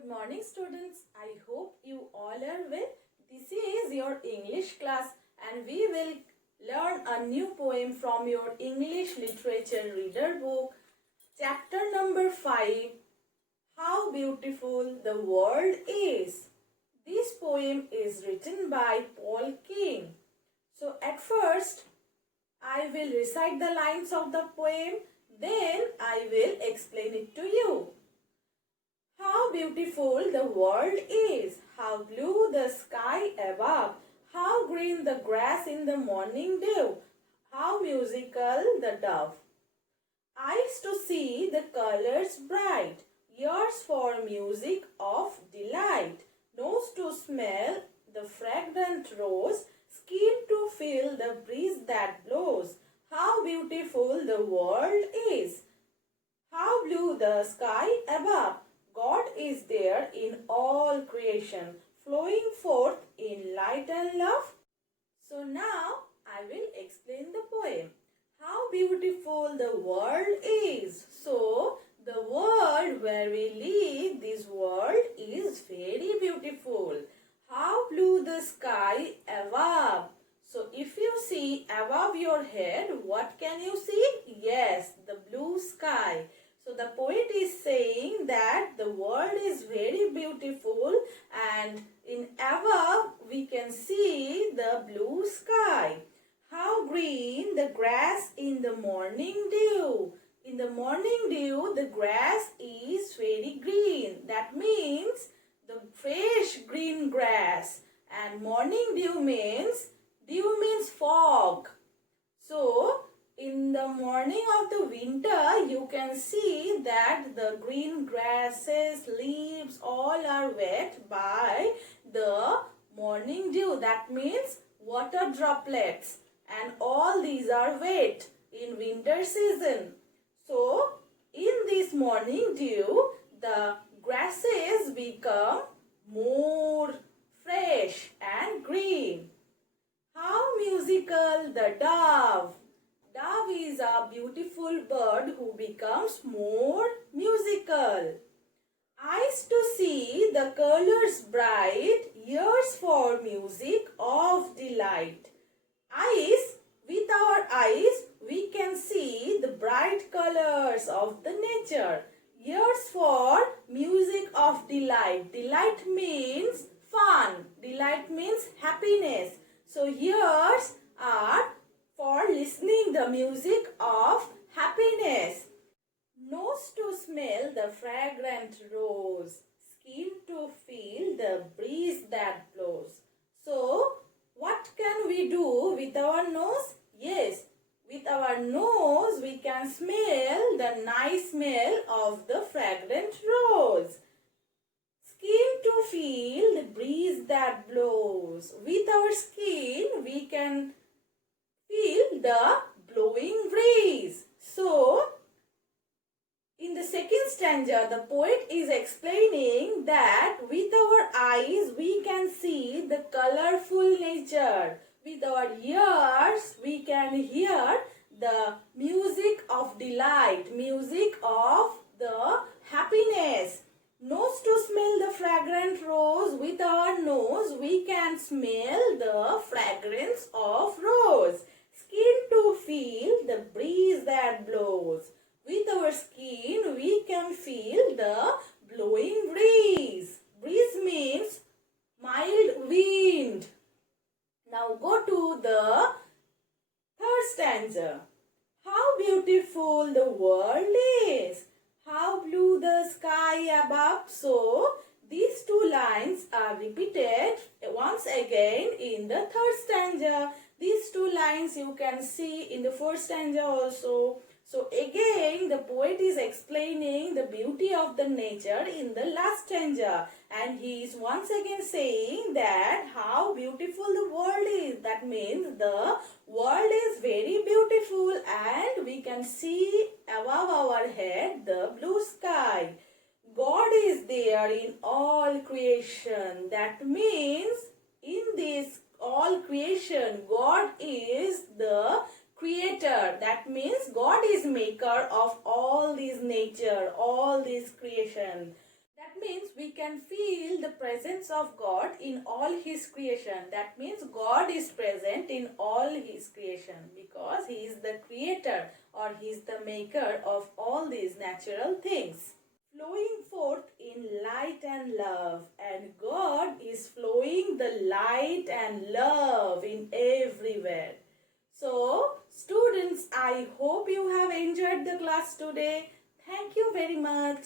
Good morning students. I hope you all are well. This is your English class and we will learn a new poem from your English literature reader book. Chapter number 5. How Beautiful the World Is. This poem is written by Paul King. So at first I will recite the lines of the poem, then I will explain it to you. How beautiful the world is, how blue the sky above, how green the grass in the morning dew, how musical the dove. Eyes to see the colors bright, ears for music of delight, nose to smell the fragrant rose, skin to feel the breeze that blows. How beautiful the world is, how blue the sky above. God is there in all creation, flowing forth in light and love. So now I will explain the poem. How beautiful the world is. So the world where we live, this world is very beautiful. How blue the sky above. So if you see above your head, what can you see? Yes, the blue sky. So the poet is saying that the world is very beautiful and in above we can see the blue sky. How green the grass in the morning dew. In the morning dew, the grass is very green. That means the fresh green grass. And morning dew means fog. So in the morning of the winter, you can see that the green grasses, leaves, all are wet by the morning dew. That means water droplets. And all these are wet in winter season. So, in this morning dew, the grasses become more fresh and green. How musical the dove. Dove is a beautiful bird who becomes more musical. Eyes to see the colors bright, ears for music of delight. With our eyes, we can see the bright colors of the nature. Ears for music of delight. Delight means fun. Delight means happiness. So ears are for listening the music of happiness. Nose to smell the fragrant rose, skin to feel the breeze that blows. So, what can we do with our nose? Yes, with our nose we can smell the nice smell of the fragrant rose. Skin to feel the breeze that blows. With our skin we can feel the blowing breeze. So, in the second stanza, the poet is explaining that with our eyes we can see the colorful nature. With our ears we can hear the music of delight, music of the happiness. Nose to smell the fragrant rose. With our nose we can smell the fragrance of rose. Skin to feel the breeze that blows. With our skin we can feel the blowing breeze. Breeze means mild wind. Now go to the third stanza. How beautiful the world is. How blue the sky above. So these two lines are repeated once again in the third stanza. These two lines you can see in the first stanza also. So again the poet is explaining the beauty of the nature in the last stanza. And he is once again saying that how beautiful the world is. That means the world is very beautiful and we can see above our head the blue sky. God is there in all creation. That means in this all creation, God is the creator. That means God is maker of all this nature, all this creation. That means we can feel the presence of God in all His creation. That means God is present in all His creation because He is the creator or He is the maker of all these natural things. Flowing forth in light and love, and God is flowing the light and love in everywhere. So, students, I hope you have enjoyed the class today. Thank you very much.